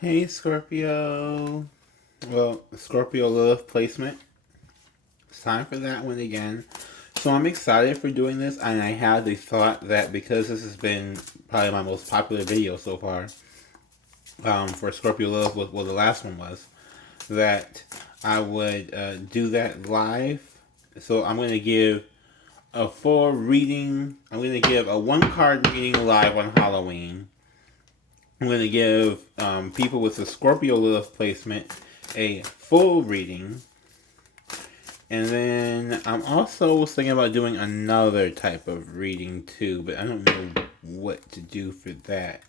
Hey Scorpio. Well, Scorpio LILTH placement. It's time for that one again. So I'm excited for doing this, and I had the thought that because this has been probably my most popular video so far, for Scorpio LILTH, well the last one was, that I would do that live. So I'm going to give a full reading. I'm going to give a one card reading live on Halloween. I'm going to give people with the Scorpio LILTH placement a full reading. And then I'm also thinking about doing another type of reading too, but I don't know what to do for that.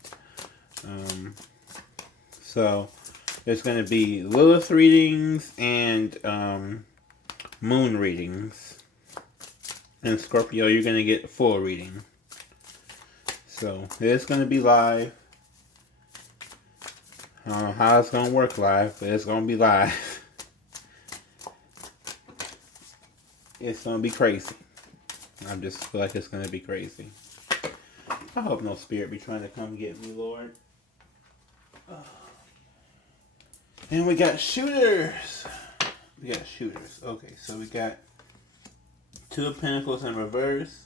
So there's going to be Lilith readings and moon readings. And Scorpio, you're going to get a full reading. So it's going to be live. I don't know how it's going to work live, but it's going to be live. It's going to be crazy. I just feel like it's going to be crazy. I hope no spirit be trying to come get me, Lord. And we got shooters. Okay, so we got Two of Pentacles in reverse.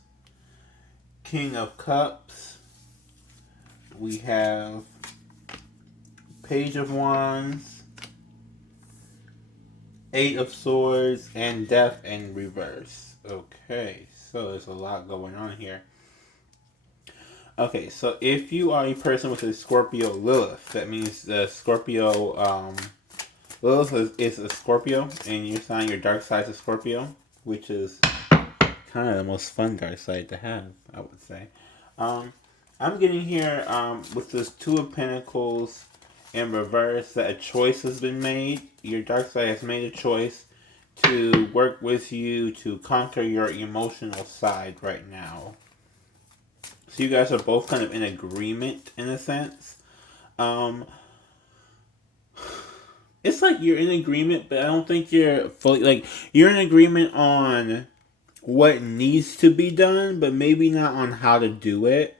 King of Cups. We have Page of Wands, Eight of Swords, and Death in reverse. Okay, so there's a lot going on here. Okay, so if you are a person with a Scorpio Lilith, that means the Scorpio, Lilith is a Scorpio, and your sign, your dark side is Scorpio, which is kind of the most fun dark side to have, I would say. I'm getting here with this Two of Pentacles in reverse that a choice has been made. Your dark side has made a choice to work with you to conquer your emotional side right now. So you guys are both kind of in agreement in a sense. It's like you're in agreement, but I don't think you're fully, like, you're in agreement on what needs to be done, but maybe not on how to do it.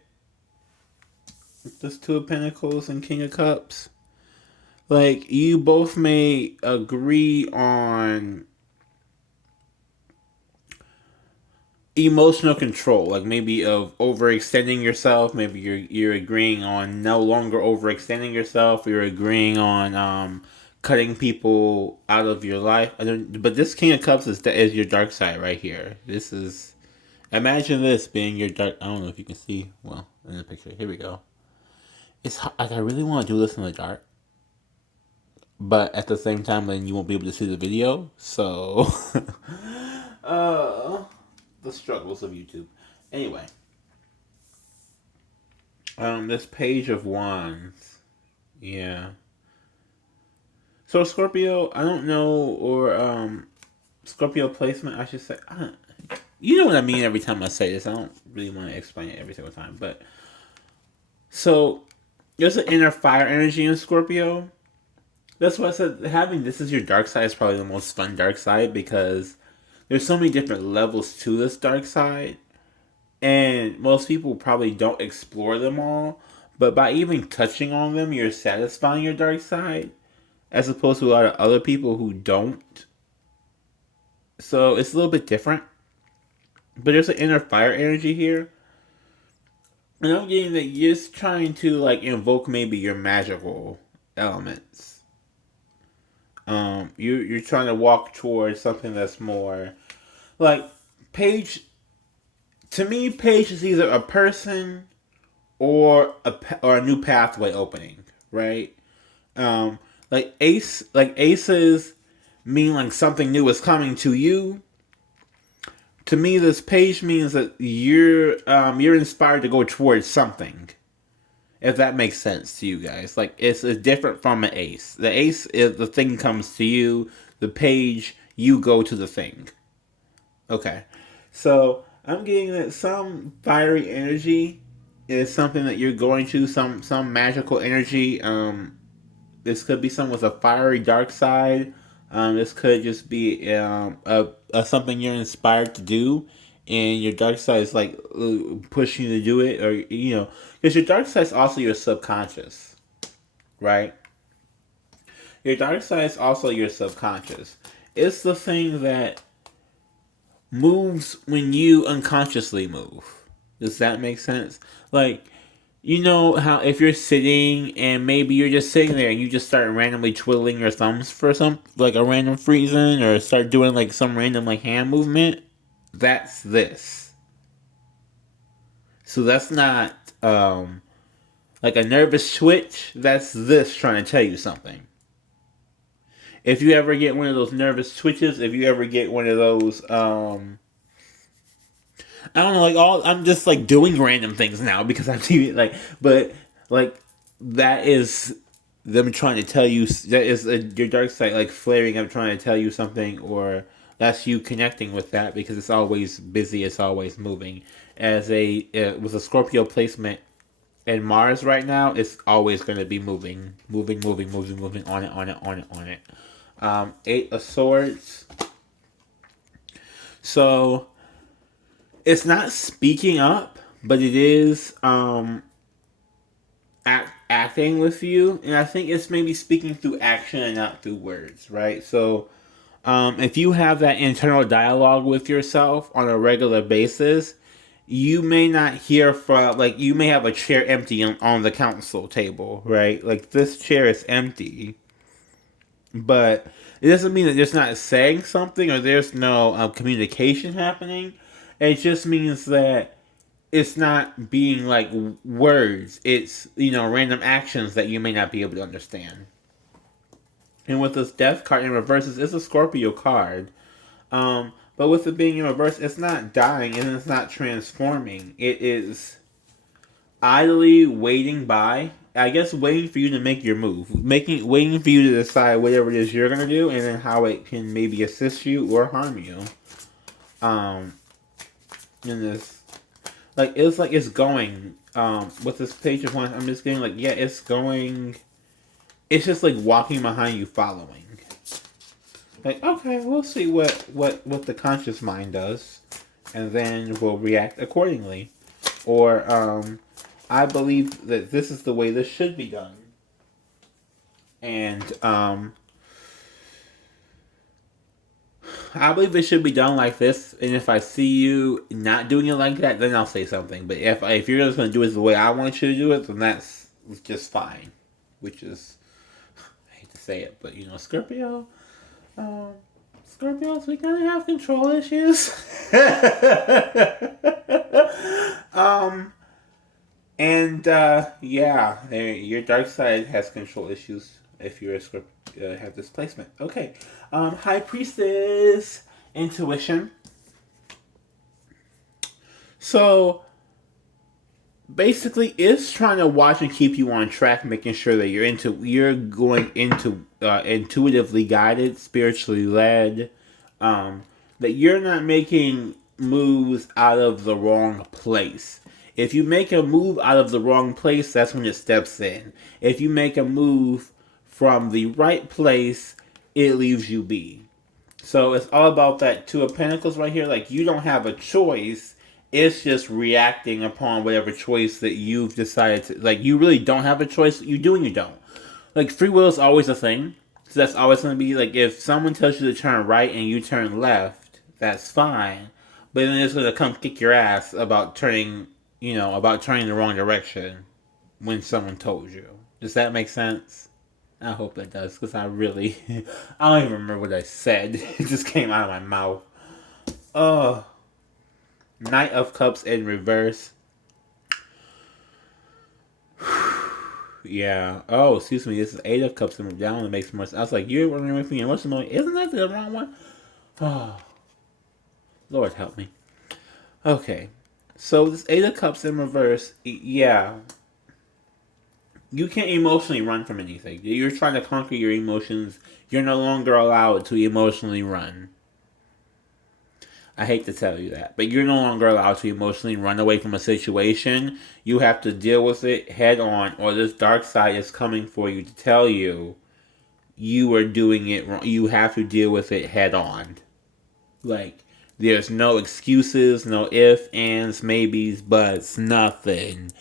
This Two of Pentacles and King of Cups. Like, you both may agree on emotional control, like maybe of overextending yourself. Maybe you're agreeing on no longer overextending yourself. You're agreeing on cutting people out of your life. But this King of Cups is your dark side right here. This is, imagine this being your dark. I don't know if you can see well in the picture. Here we go. It's like I really want to do this in the dark, but at the same time, then you won't be able to see the video. So, the struggles of YouTube. Anyway, this Page of Wands, yeah. So Scorpio, I don't know, or Scorpio placement, I should say. You know what I mean every time I say this. I don't really want to explain it every single time, but so there's an inner fire energy in Scorpio. That's why I said having this as your dark side is probably the most fun dark side, because there's so many different levels to this dark side, and most people probably don't explore them all. But by even touching on them, you're satisfying your dark side, as opposed to a lot of other people who don't. So it's a little bit different. But there's an inner fire energy here. And I'm getting that you're just trying to like invoke maybe your magical elements. You're trying to walk towards something that's more like Paige. To me, Paige is either a person or a new pathway opening, right? Like aces mean like something new is coming to you. To me, this page means that you're inspired to go towards something. If that makes sense to you guys, like it's different from an ace. The ace is the thing comes to you. The page, you go to the thing. Okay, so I'm getting that some fiery energy is something that you're going to, some magical energy. This could be someone with a fiery dark side. This could just be a something you're inspired to do, and your dark side is like pushing you to do it, or because your dark side is also your subconscious, right? Your dark side is also your subconscious. It's the thing that moves when you unconsciously move. Does that make sense? Like, you know how if you're sitting and maybe you're just sitting there and you just start randomly twiddling your thumbs for some like a random reason, or start doing like some random like hand movement? That's this. So that's not like a nervous twitch. That's this trying to tell you something. If you ever get one of those nervous twitches, if you ever get one of those I don't know, like I'm just like doing random things now because I'm TV like, but like that is them trying to tell you, that is your dark side like flaring up, trying to tell you something, or that's you connecting with that because it's always busy, it's always moving. As a with a Scorpio placement and Mars right now, it's always going to be moving, on it, on it. Eight of Swords. So it's not speaking up, but it is acting with you, and I think it's maybe speaking through action and not through words, right? So if you have that internal dialogue with yourself on a regular basis, you may not hear from, like, you may have a chair empty on the council table, right? Like, this chair is empty, but it doesn't mean that there's not saying something or there's no communication happening. It just means that it's not being like words. It's, random actions that you may not be able to understand. And with this death card in reverse, it's a Scorpio card. But with it being in reverse, it's not dying and it's not transforming. It is idly waiting by. I guess waiting for you to make your move. Waiting for you to decide whatever it is you're going to do, and then how it can maybe assist you or harm you. In this, like, it's going, with this page of one, I'm just getting like, yeah, it's going, it's just like walking behind you, following. Like, okay, we'll see what the conscious mind does, and then we'll react accordingly. Or, I believe that this is the way this should be done. And, I believe it should be done like this, and if I see you not doing it like that, then I'll say something. But if you're just going to do it the way I want you to do it, then that's just fine. Which is, I hate to say it, but, Scorpio... Scorpios, we kind of have control issues. Yeah, your dark side has control issues if you're a Scorpio, have this placement. Okay, High Priestess, intuition. So basically, it's trying to watch and keep you on track, making sure that you're going into intuitively guided, spiritually led, that you're not making moves out of the wrong place. If you make a move out of the wrong place, that's when it steps in. If you make a move from the right place, it leaves you be. So it's all about that Two of Pentacles right here. Like, you don't have a choice. It's just reacting upon whatever choice that you've decided to... Like, you really don't have a choice. You do and you don't. Like, free will is always a thing. So that's always going to be... Like, if someone tells you to turn right and you turn left, that's fine. But then it's going to come kick your ass about turning... about turning the wrong direction when someone told you. Does that make sense? I hope that does, because I really... I don't even remember what I said. It just came out of my mouth. Oh... Knight of Cups in reverse. Yeah. Oh, excuse me. This is Eight of Cups in down. It makes more sense. I was like, you're running away from your emotional. Isn't that the wrong one? Oh, Lord help me. Okay. So this Eight of Cups in reverse. Yeah. You can't emotionally run from anything. You're trying to conquer your emotions. You're no longer allowed to emotionally run. I hate to tell you that, but you're no longer allowed to emotionally run away from a situation. You have to deal with it head on, or this dark side is coming for you to tell you you are doing it wrong. You have to deal with it head on. Like, there's no excuses, no ifs, ands, maybes, buts, nothing.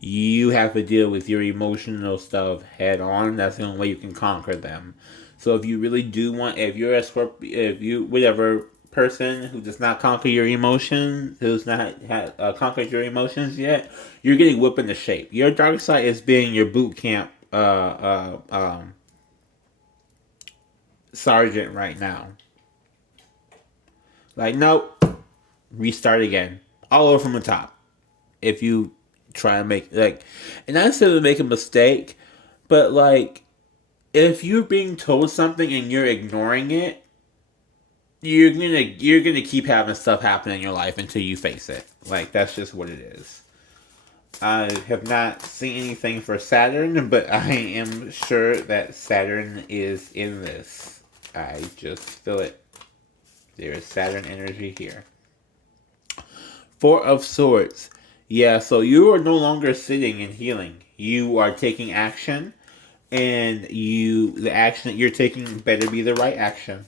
You have to deal with your emotional stuff head on. That's the only way you can conquer them. So if you really do want, if you're a Scorpio, if you, whatever person who does not conquer your emotions, who's not conquered your emotions yet, you're getting whipped into shape. Your dark side is being your boot camp sergeant right now. Like, nope, restart again. All over from the top. If you try to make, like, and not necessarily make a mistake, but like, if you're being told something and you're ignoring it, you're gonna keep having stuff happen in your life until you face it. Like, that's just what it is. I have not seen anything for Saturn, but I am sure that Saturn is in this. I just feel it. There is Saturn energy here. Four of Swords. Yeah, so you are no longer sitting and healing. You are taking action, and the action that you're taking better be the right action.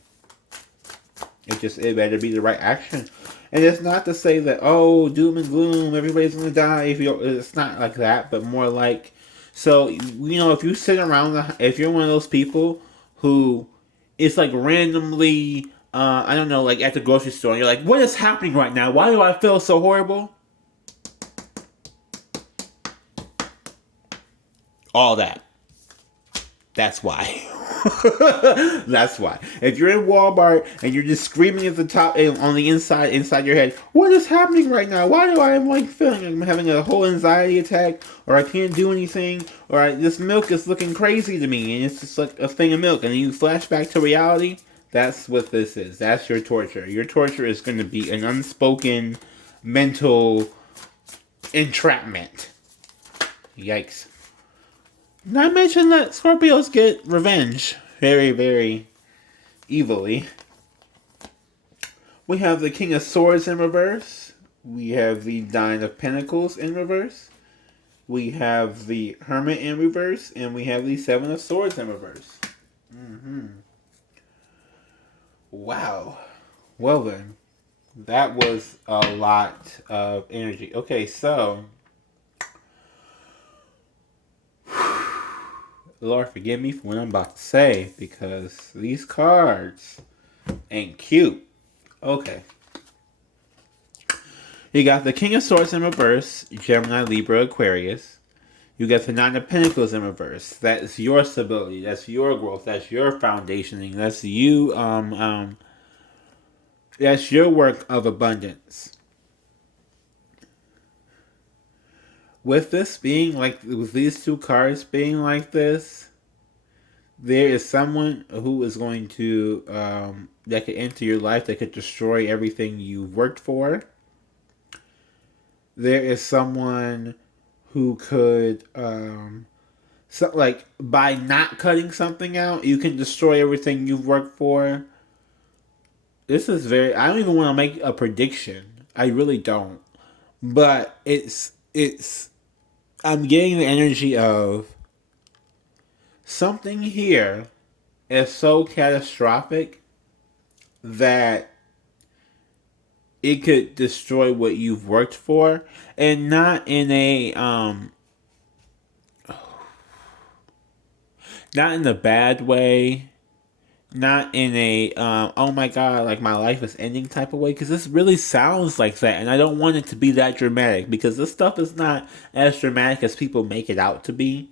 It better be the right action. And it's not to say that, oh, doom and gloom, everybody's gonna die. It's not like that, but more like, so, if you sit around, if you're one of those people who, it's like randomly, I don't know, like at the grocery store, and you're like, what is happening right now? Why do I feel so horrible? All that. That's why. That's why. If you're in Walmart and you're just screaming at the top on the inside your head, what is happening right now? Why do I like feeling like I'm having a whole anxiety attack, or I can't do anything, or this milk is looking crazy to me, and it's just like a thing of milk, and then you flash back to reality? That's what this is. That's your torture. Your torture is going to be an unspoken mental entrapment. Yikes. Not mention that Scorpios get revenge very, very evilly. We have the King of Swords in reverse. We have the Nine of Pentacles in reverse. We have the Hermit in reverse. And we have the Seven of Swords in reverse. Wow. Well then. That was a lot of energy. Okay, so... Lord, forgive me for what I'm about to say, because these cards ain't cute. Okay. You got the King of Swords in reverse, Gemini, Libra, Aquarius. You got the Nine of Pentacles in reverse. That's your stability. That's your growth. That's your foundationing. That's you, that's your work of abundance. With this being like, with these two cards being like this, there is someone who is going to, that could enter your life, that could destroy everything you've worked for. There is someone who could, like, by not cutting something out, you can destroy everything you've worked for. This is I don't even want to make a prediction. I really don't. But I'm getting the energy of something here is so catastrophic that it could destroy what you've worked for, and not in a not in a bad way, not in a oh my god, like my life is ending type of way, because this really sounds like that, and I don't want it to be that dramatic, because this stuff is not as dramatic as people make it out to be.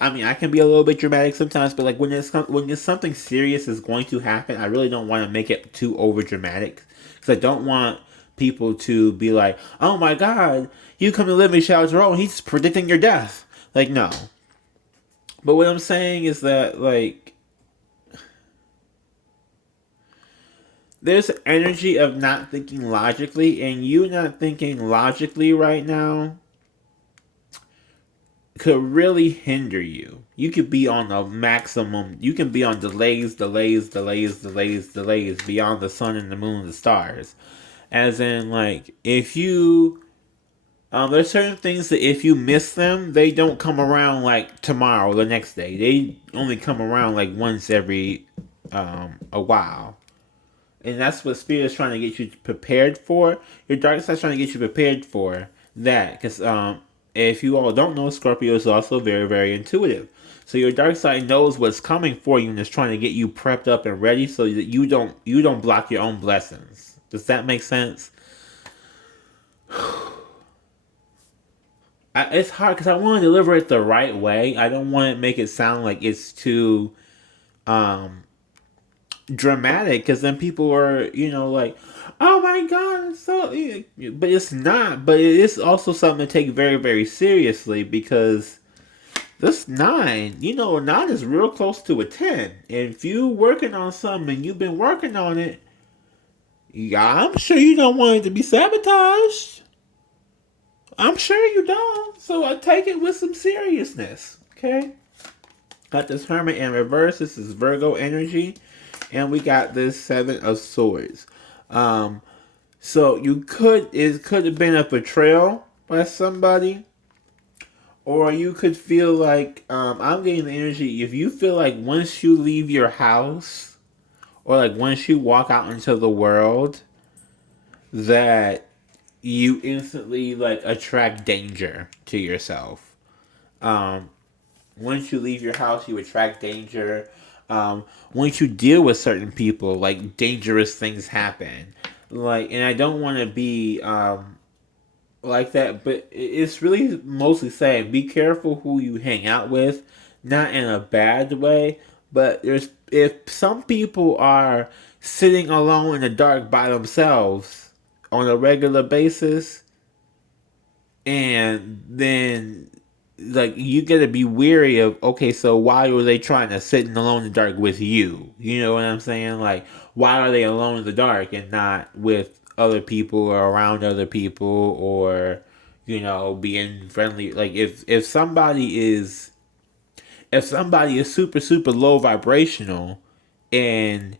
I mean, I can be a little bit dramatic sometimes, but like when it's something serious is going to happen, I really don't want to make it too over dramatic, because I don't want people to be like, oh my god, you come to live in Shadow Jerome, he's predicting your death. Like, no. But what I'm saying is that, like, there's an energy of not thinking logically, and you not thinking logically right now could really hinder you. You could be on a maximum. You can be on delays beyond the sun and the moon and the stars. As in, like, if you... there's certain things that if you miss them, they don't come around, like, tomorrow or the next day. They only come around, like, once every a while. And that's what Spirit is trying to get you prepared for. Your dark side is trying to get you prepared for that. Because, if you all don't know, Scorpio is also very, very intuitive. So your dark side knows what's coming for you and is trying to get you prepped up and ready so that you don't block your own blessings. Does that make sense? It's hard because I want to deliver it the right way. I don't want to make it sound like it's too dramatic, because then people are, like, oh my god, it's so, but it's not. But it is also something to take very, very seriously, because this 9, 9 is real close to a 10. And if you working on something and you've been working on it, yeah, I'm sure you don't want it to be sabotaged. I'm sure you don't. So I take it with some seriousness. Okay? Got this Hermit in reverse. This is Virgo energy. And we got this 7 of Swords. So it could have been a betrayal by somebody. Or you could feel like, I'm getting the energy, if you feel like once you leave your house, or like once you walk out into the world, that you instantly like attract danger to yourself. Once you leave your house, you attract danger. Once you deal with certain people, like dangerous things happen. Like, and I don't want to be like that, but it's really mostly saying be careful who you hang out with, not in a bad way, but if some people are sitting alone in the dark by themselves on a regular basis, and then like you gotta be weary of, okay, so why were they trying to sit alone in the dark with you? You know what I'm saying? Like, why are they alone in the dark and not with other people or around other people, or being friendly? Like, if somebody is super, super low vibrational, and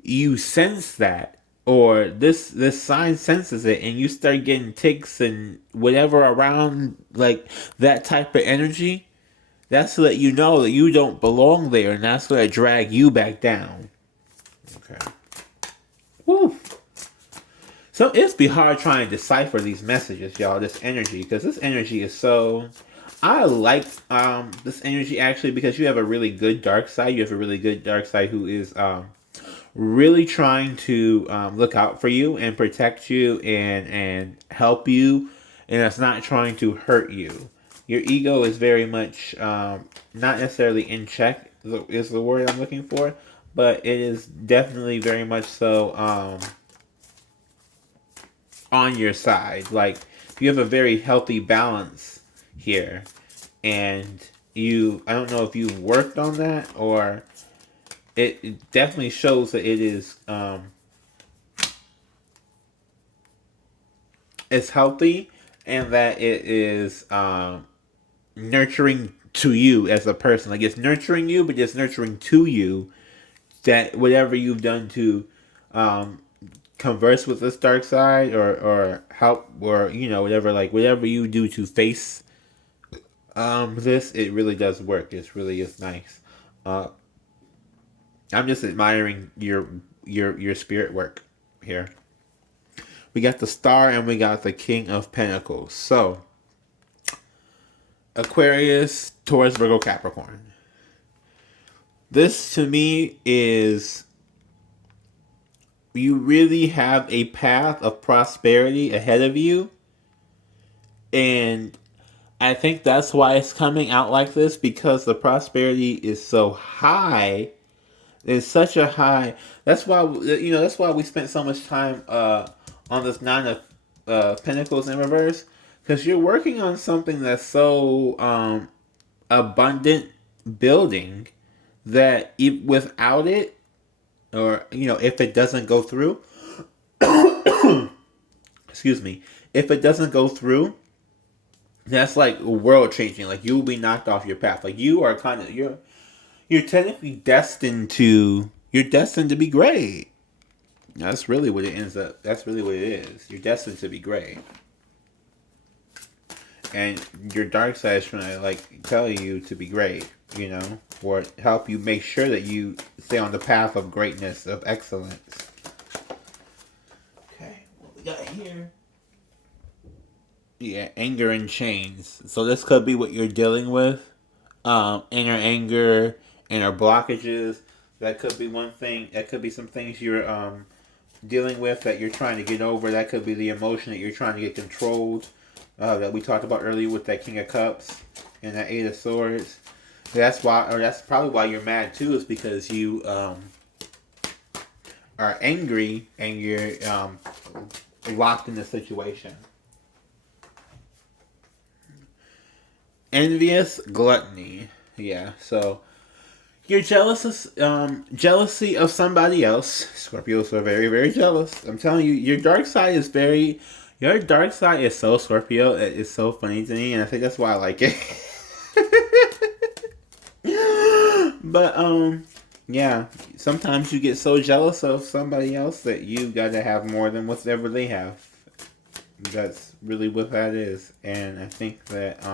you sense that, or this sign senses it, and you start getting ticks and whatever around like that type of energy, that's to let you know that you don't belong there, and that's going to drag you back down. Okay. Woo. So it's be hard trying to decipher these messages, y'all. This energy, because this energy is so. I like this energy actually, because you have a really good dark side. You have a really good dark side who is really trying to look out for you and protect you and help you, and it's not trying to hurt you. Your ego is very much not necessarily in check, is the word I'm looking for, but it is definitely very much so on your side. Like, you have a very healthy balance here, and I don't know if you've worked on that, or it definitely shows that it is it's healthy, and that it is nurturing to you as a person. Like, it's nurturing you, but it's nurturing to you, that whatever you've done to converse with this dark side, or help, or whatever, like whatever you do to face this, it really does work. It really is nice. I'm just admiring your spirit work here. We got the Star and we got the King of Pentacles. So, Aquarius, Taurus, Virgo, Capricorn. This to me is, you really have a path of prosperity ahead of you. And I think that's why it's coming out like this, because the prosperity is so high. It's such a high. That's why That's why we spent so much time on this 9 of Pentacles in reverse, because you're working on something that's so abundant, building, that without it, or if it doesn't go through, excuse me, if it doesn't go through, that's like world changing. Like, you will be knocked off your path. Like, you are kind of you're technically destined to be great. That's really what it ends up. That's really what it is. You're destined to be great. And your dark side is trying to like tell you to be great, or help you make sure that you stay on the path of greatness, of excellence. Okay, what we got here? Yeah, anger and chains. So this could be what you're dealing with. Inner anger, inner blockages. That could be one thing. That could be some things you're dealing with that you're trying to get over. That could be the emotion that you're trying to get controlled. That we talked about earlier with that King of Cups and that Eight of Swords. That's why, or that's probably why you're mad too, is because you are angry and you're locked in the situation. Envious, gluttony. Yeah, so you're jealousy of somebody else. Scorpios are very, very jealous. I'm telling you, your dark side is so Scorpio. It's so funny to me, and I think that's why I like it. But yeah, sometimes you get so jealous of somebody else that you gotta have more than whatever they have. That's really what that is, and I think that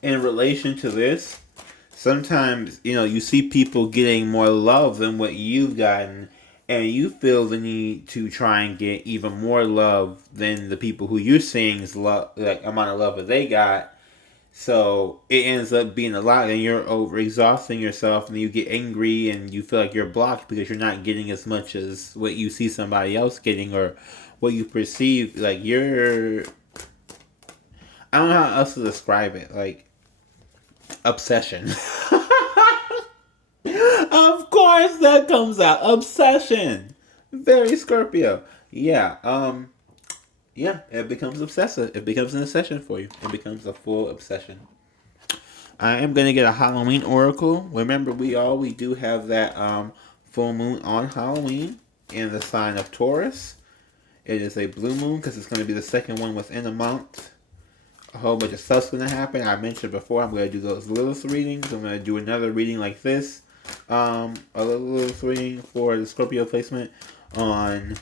in relation to this, sometimes, you see people getting more love than what you've gotten, and you feel the need to try and get even more love than the people who you're seeing's love, like amount of love that they got. So it ends up being a lot, and you're over exhausting yourself, and you get angry, and you feel like you're blocked because you're not getting as much as what you see somebody else getting, or what you perceive. Like you're, I don't know how else to describe it. Like obsession. Of course that comes out. Obsession. Very Scorpio. Yeah. Yeah, it becomes obsessive. It becomes an obsession for you. It becomes a full obsession. I am gonna get a Halloween oracle. Remember, we do have that full moon on Halloween in the sign of Taurus. It is a blue moon because it's going to be the second one within a month. A whole bunch of stuff's going to happen. I mentioned before I'm going to do those LILTH readings. I'm going to do another reading like this. A LILTH reading for the Scorpio placement on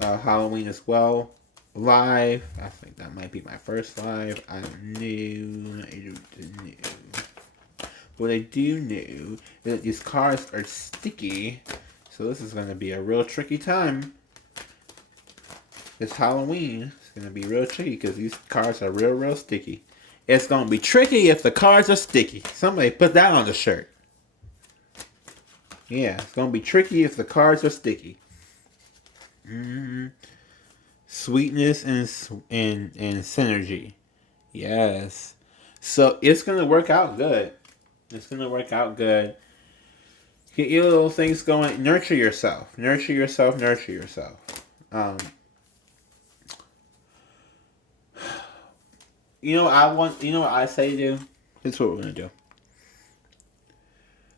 Halloween as well. Live. I think that might be my first live. I don't know. What I do know is that these cards are sticky. So this is going to be a real tricky time. This Halloween is going to be real tricky because these cards are real, real sticky. It's going to be tricky if the cards are sticky. Somebody put that on the shirt. Yeah, it's going to be tricky if the cards are sticky. Mm-hmm. Sweetness and synergy. Yes. So it's going to work out good. It's going to work out good. Get your little things going. Nurture yourself. Nurture yourself. Nurture yourself. What I say to do? This is what we're going to do.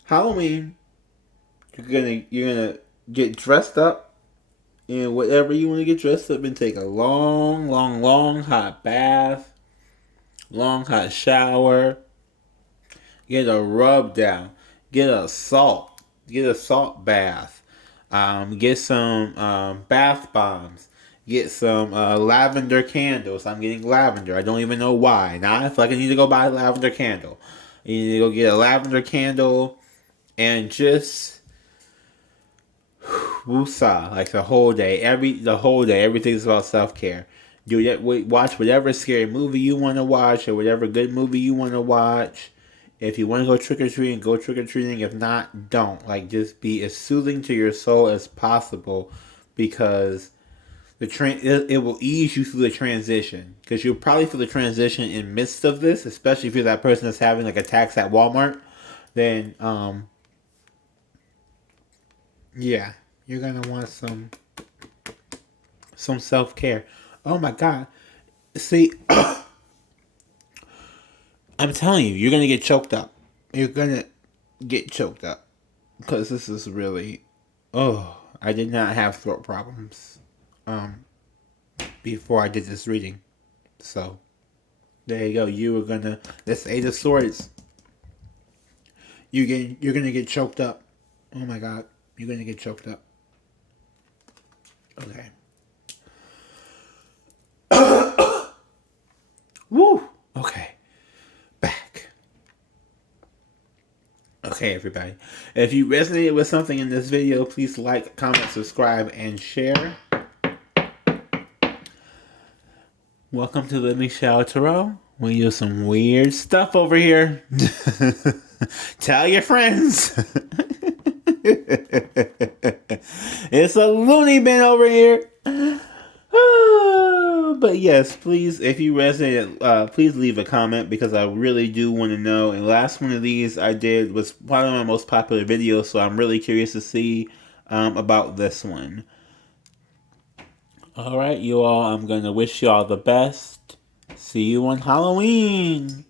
Halloween, you're gonna get dressed up in whatever you want to get dressed up and take a long, long, long hot bath, long hot shower, get a rub down, get a salt bath, get some bath bombs, get some lavender candles. I'm getting lavender. I don't even know why. Now I feel like I need to go buy a lavender candle. You need to go get a lavender candle and just woosah, like the whole day. Everything's about self-care. Do that. Watch whatever scary movie you want to watch, or whatever good movie you want to watch. If you want to go trick-or-treating, go trick-or-treating. If not, don't. Like, just be as soothing to your soul as possible, because it will ease you through the transition. Because you'll probably feel the transition in midst of this, especially if you're that person that's having like attacks at Walmart. Then, yeah, you're gonna want some self-care. Oh my God. See, I'm telling you, you're gonna get choked up. You're gonna get choked up. Because this is really, I did not have throat problems before I did this reading. So there you go. You were gonna, this Eight of Swords, you're gonna get choked up. Oh my God, you're gonna get choked up. Okay. Woo. Okay. Back. Okay, everybody. If you resonated with something in this video, please like, comment, subscribe, and share. Welcome to the Michelle Tarot. We use some weird stuff over here. Tell your friends. It's a loony bin over here. But yes, please, if you resonate, please leave a comment because I really do want to know. And last one of these I did was one of my most popular videos, so I'm really curious to see about this one. Alright, you all, I'm going to wish you all the best. See you on Halloween.